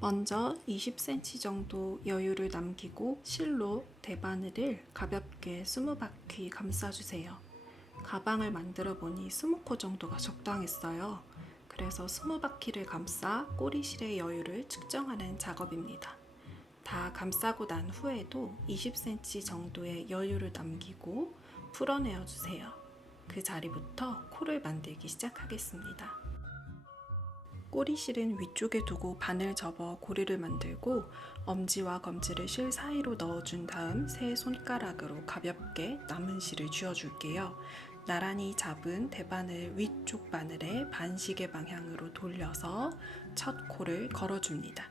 먼저 20cm 정도 여유를 남기고 실로 대바늘을 가볍게 20바퀴 감싸주세요. 가방을 만들어 보니 20코 정도가 적당했어요. 그래서 20바퀴를 감싸 꼬리실의 여유를 측정하는 작업입니다. 다 감싸고 난 후에도 20cm 정도의 여유를 남기고 풀어내어 주세요. 그 자리부터 코를 만들기 시작하겠습니다. 꼬리실은 위쪽에 두고 바늘 접어 고리를 만들고 엄지와 검지를 실 사이로 넣어준 다음 세 손가락으로 가볍게 남은 실을 쥐어줄게요. 나란히 잡은 대바늘 위쪽 바늘에 반시계 방향으로 돌려서 첫 코를 걸어줍니다.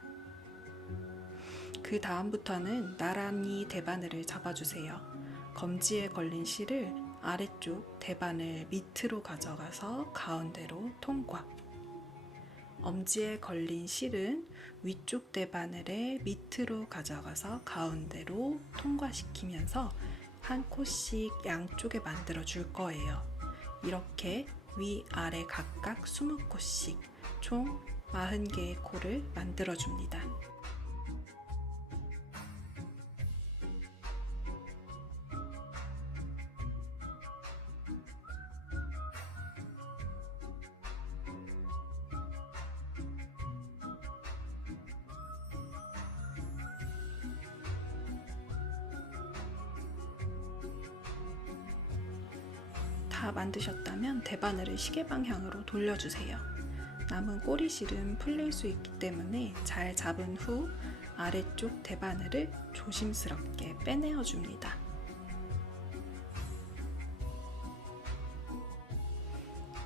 그 다음부터는 나란히 대바늘을 잡아주세요. 검지에 걸린 실을 아래쪽 대바늘 밑으로 가져가서 가운데로 통과. 엄지에 걸린 실은 위쪽 대바늘의 밑으로 가져가서 가운데로 통과시키면서 한 코씩 양쪽에 만들어 줄 거예요. 이렇게 위아래 각각 20코씩 총 40개의 코를 만들어 줍니다. 다 만드셨다면 대바늘을 시계 방향으로 돌려주세요. 남은 꼬리실은 풀릴 수 있기 때문에 잘 잡은 후 아래쪽 대바늘을 조심스럽게 빼내어 줍니다.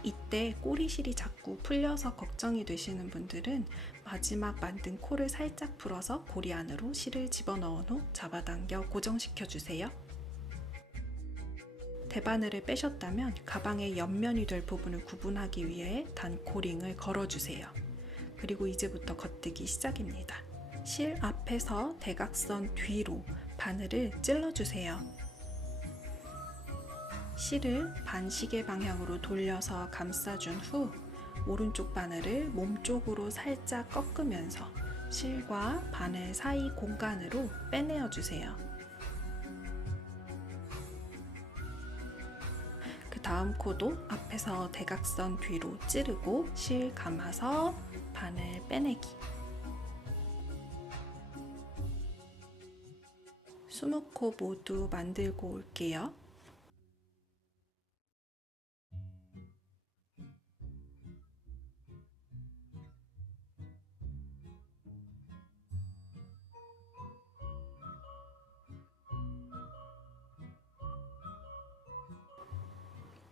이때 꼬리실이 자꾸 풀려서 걱정이 되시는 분들은 마지막 만든 코를 살짝 풀어서 고리 안으로 실을 집어넣은 후 잡아당겨 고정시켜 주세요. 대바늘을 빼셨다면 가방의 옆면이 될 부분을 구분하기 위해 단코링을 걸어주세요. 그리고 이제부터 겉뜨기 시작입니다. 실 앞에서 대각선 뒤로 바늘을 찔러주세요. 실을 반시계 방향으로 돌려서 감싸준 후 오른쪽 바늘을 몸쪽으로 살짝 꺾으면서 실과 바늘 사이 공간으로 빼내어 주세요. 그 다음 코도 앞에서 대각선 뒤로 찌르고 실 감아서 바늘 빼내기. 20코 모두 만들고 올게요.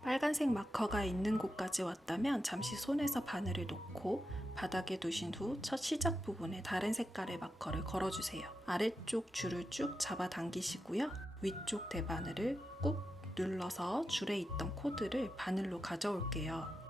빨간색 마커가 있는 곳까지 왔다면 잠시 손에서 바늘을 놓고 바닥에 두신 후 첫 시작 부분에 다른 색깔의 마커를 걸어주세요. 아래쪽 줄을 쭉 잡아당기시고요. 위쪽 대바늘을 꾹 눌러서 줄에 있던 코드를 바늘로 가져올게요.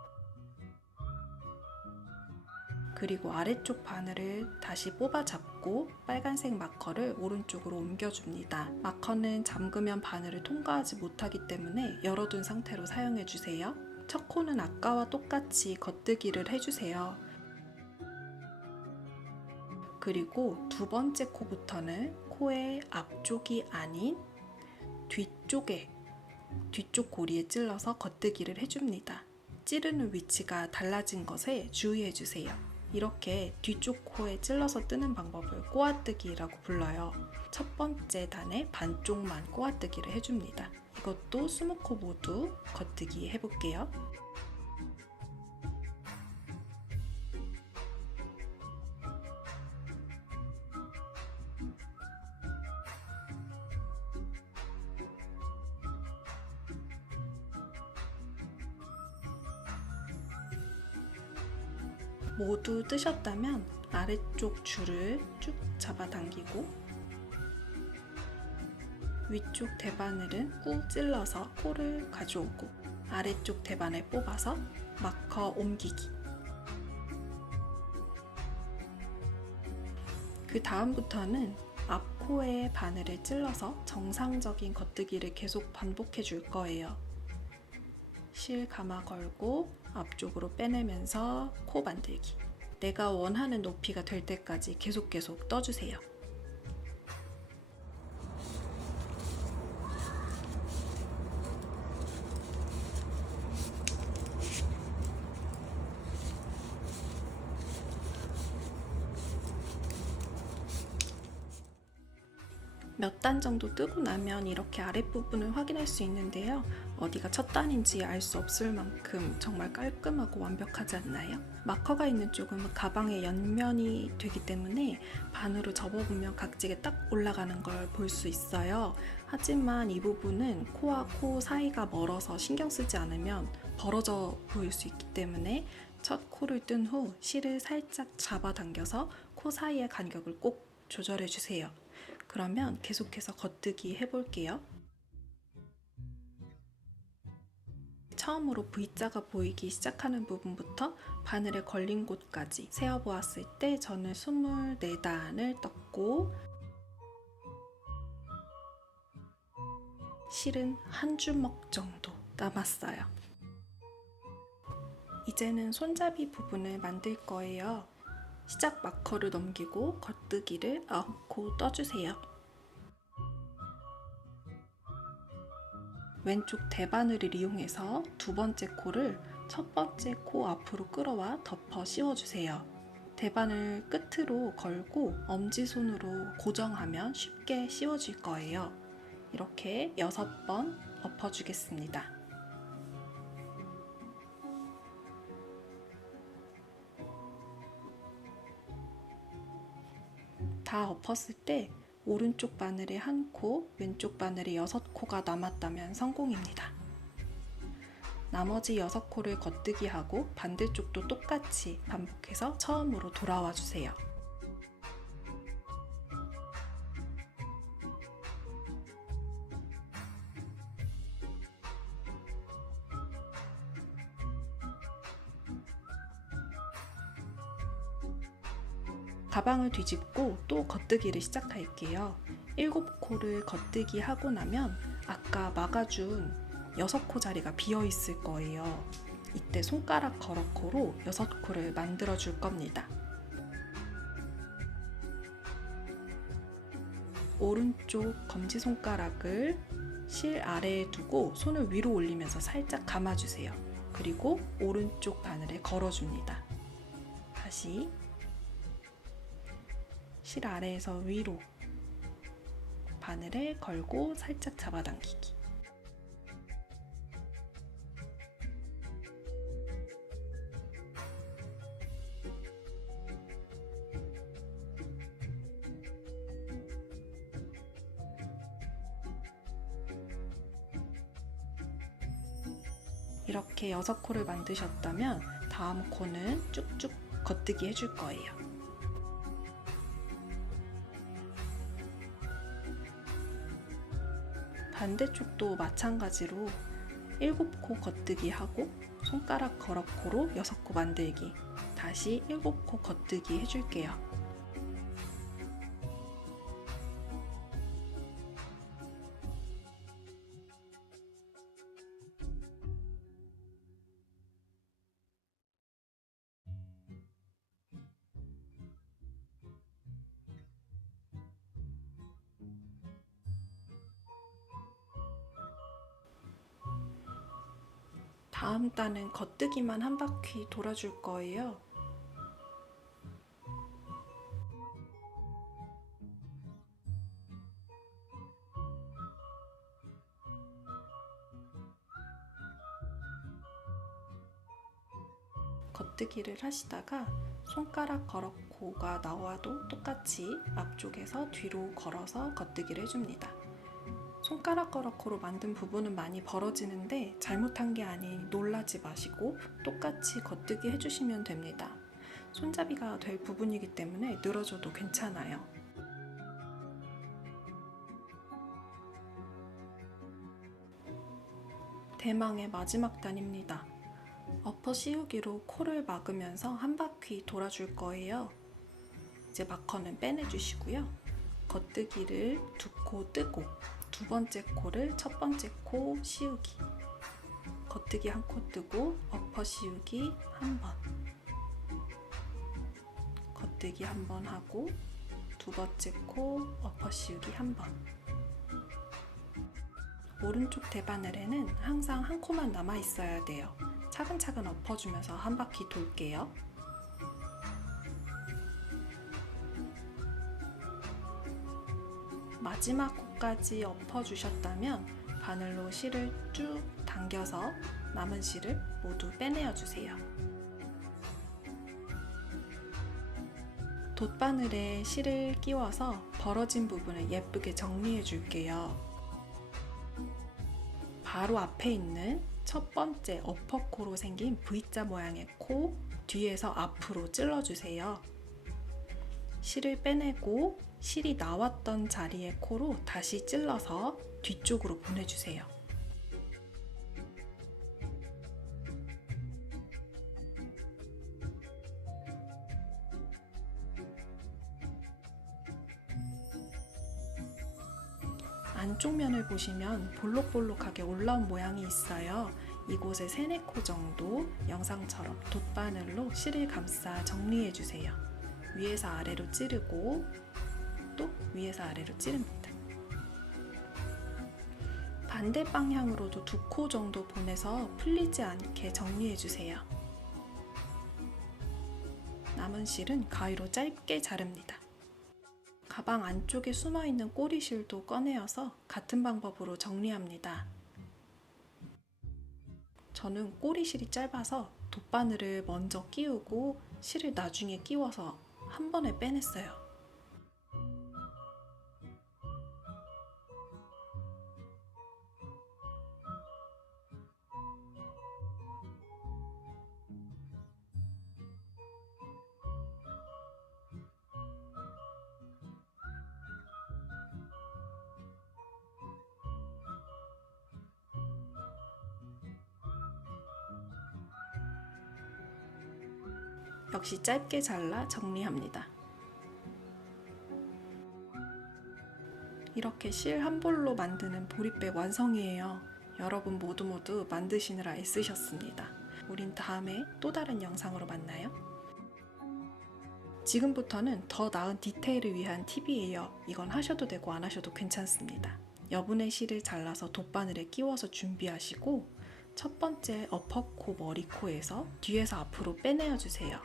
그리고 아래쪽 바늘을 다시 뽑아 잡고 빨간색 마커를 오른쪽으로 옮겨줍니다. 마커는 잠그면 바늘을 통과하지 못하기 때문에 열어둔 상태로 사용해주세요. 첫 코는 아까와 똑같이 겉뜨기를 해주세요. 그리고 두 번째 코부터는 코의 앞쪽이 아닌 뒤쪽 고리에 찔러서 겉뜨기를 해줍니다. 찌르는 위치가 달라진 것에 주의해주세요. 이렇게 뒤쪽 코에 찔러서 뜨는 방법을 꼬아뜨기라고 불러요. 첫 번째 단의 반쪽만 꼬아뜨기를 해줍니다. 이것도 20코 모두 겉뜨기 해볼게요. 모두 뜨셨다면 아래쪽 줄을 쭉 잡아당기고 위쪽 대바늘은 꾹 찔러서 코를 가져오고 아래쪽 대바늘 뽑아서 마커 옮기기. 그 다음부터는 앞코에 바늘을 찔러서 정상적인 겉뜨기를 계속 반복해 줄 거예요. 실 감아 걸고 앞쪽으로 빼내면서 코 만들기. 내가 원하는 높이가 될 때까지 계속 떠주세요. 몇 단 정도 뜨고 나면 이렇게 아랫부분을 확인할 수 있는데요. 어디가 첫 단인지 알 수 없을 만큼 정말 깔끔하고 완벽하지 않나요? 마커가 있는 쪽은 가방의 옆면이 되기 때문에 반으로 접어보면 각지게 딱 올라가는 걸 볼 수 있어요. 하지만 이 부분은 코와 코 사이가 멀어서 신경 쓰지 않으면 벌어져 보일 수 있기 때문에 첫 코를 뜬 후 실을 살짝 잡아당겨서 코 사이의 간격을 꼭 조절해 주세요. 그러면 계속해서 겉뜨기 해볼게요. 처음으로 V자가 보이기 시작하는 부분부터 바늘에 걸린 곳까지 세어보았을 때 저는 24단을 떴고 실은 한 주먹 정도 남았어요. 이제는 손잡이 부분을 만들 거예요. 시작 마커를 넘기고 겉뜨기를 9코 떠주세요. 왼쪽 대바늘을 이용해서 두 번째 코를 첫 번째 코 앞으로 끌어와 덮어 씌워주세요. 대바늘 끝으로 걸고 엄지손으로 고정하면 쉽게 씌워질 거예요. 이렇게 6번 엎어주겠습니다. 다 엎었을 때 오른쪽 바늘에 1코, 왼쪽 바늘에 6코가 남았다면 성공입니다. 나머지 6코를 겉뜨기 하고 반대쪽도 똑같이 반복해서 처음으로 돌아와 주세요. 가방을 뒤집고 또 겉뜨기를 시작할게요. 7코를 겉뜨기 하고 나면 아까 막아준 6코 자리가 비어 있을 거예요. 이때 손가락 거러코로 6코를 만들어 줄 겁니다. 오른쪽 검지손가락을 실 아래에 두고 손을 위로 올리면서 살짝 감아주세요. 그리고 오른쪽 바늘에 걸어줍니다. 다시 실 아래에서 위로 바늘에 걸고 살짝 잡아당기기. 이렇게 6코를 만드셨다면 다음 코는 쭉쭉 겉뜨기 해줄 거예요. 반대쪽도 마찬가지로 7코 겉뜨기 하고 손가락 거러코로 6코 만들기. 다시 7코 겉뜨기 해줄게요. 다음 단은 겉뜨기만 한 바퀴 돌아줄 거예요. 겉뜨기를 하시다가 손가락 거러코가 나와도 똑같이 앞쪽에서 뒤로 걸어서 겉뜨기를 해줍니다. 손가락 거러코로 만든 부분은 많이 벌어지는데 잘못한 게 아닌 놀라지 마시고 똑같이 겉뜨기 해주시면 됩니다. 손잡이가 될 부분이기 때문에 늘어져도 괜찮아요. 대망의 마지막 단입니다. 엎어 씌우기로 코를 막으면서 한 바퀴 돌아줄 거예요. 이제 마커는 빼내주시고요. 겉뜨기를 2코 뜨고 두 번째 코를 첫 번째 코 씌우기, 겉뜨기 1코 뜨고 엎어 씌우기 1번, 빗뜨기 한 번 하고 두 번째 코 엎어 씌우기 한 번. 오른쪽 대바늘에는 항상 한 코만 남아 있어야 돼요. 차근차근 엎어주면서 한 바퀴 돌게요. 마지막 코까지 엎어주셨다면 바늘로 실을 쭉 당겨서 남은 실을 모두 빼내어 주세요. 돗바늘에 실을 끼워서 벌어진 부분을 예쁘게 정리해 줄게요. 바로 앞에 있는 첫 번째 어퍼코로 생긴 V자 모양의 코 뒤에서 앞으로 찔러주세요. 실을 빼내고 실이 나왔던 자리의 코로 다시 찔러서 뒤쪽으로 보내주세요. 안쪽 면을 보시면 볼록볼록하게 올라온 모양이 있어요. 이곳에 3-4코 정도 영상처럼 돗바늘로 실을 감싸 정리해주세요. 위에서 아래로 찌르고 또 위에서 아래로 찌릅니다. 반대 방향으로도 2코 정도 보내서 풀리지 않게 정리해주세요. 남은 실은 가위로 짧게 자릅니다. 가방 안쪽에 숨어있는 꼬리실도 꺼내어서 같은 방법으로 정리합니다. 저는 꼬리실이 짧아서 돗바늘을 먼저 끼우고 실을 나중에 끼워서 한 번에 빼냈어요. 역시 짧게 잘라 정리합니다. 이렇게 실 한 볼로 만드는 보리백 완성이에요. 여러분 모두 만드시느라 애쓰셨습니다. 우린 다음에 또 다른 영상으로 만나요. 지금부터는 더 나은 디테일을 위한 팁이에요. 이건 하셔도 되고 안 하셔도 괜찮습니다. 여분의 실을 잘라서 돗바늘에 끼워서 준비하시고 첫 번째 어퍼코 머리코에서 뒤에서 앞으로 빼내어 주세요.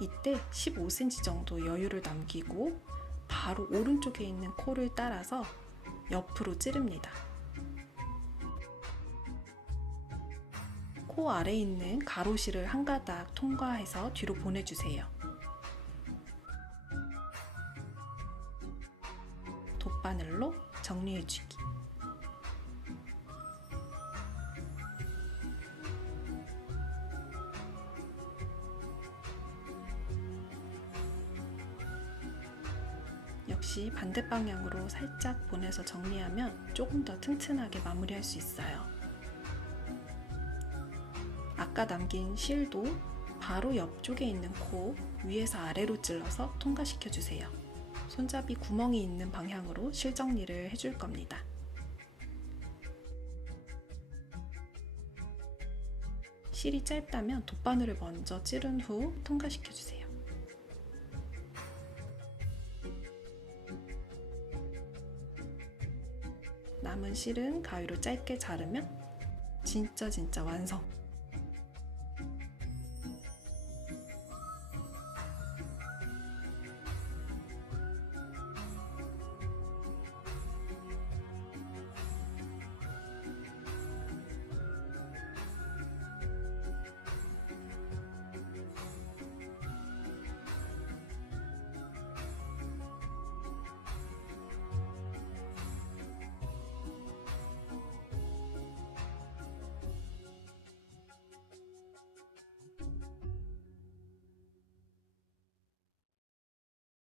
이때 15cm 정도 여유를 남기고 바로 오른쪽에 있는 코를 따라서 옆으로 찌릅니다. 코 아래에 있는 가로실을 한 가닥 통과해서 뒤로 보내주세요. 돗바늘로 정리해주기. 역시 반대 방향으로 살짝 보내서 정리하면 조금 더 튼튼하게 마무리할 수 있어요. 아까 남긴 실도 바로 옆쪽에 있는 코 위에서 아래로 찔러서 통과시켜 주세요. 손잡이 구멍이 있는 방향으로 실 정리를 해줄 겁니다. 실이 짧다면 돗바늘을 먼저 찌른 후 통과시켜 주세요. 남은 실은 가위로 짧게 자르면 진짜 완성!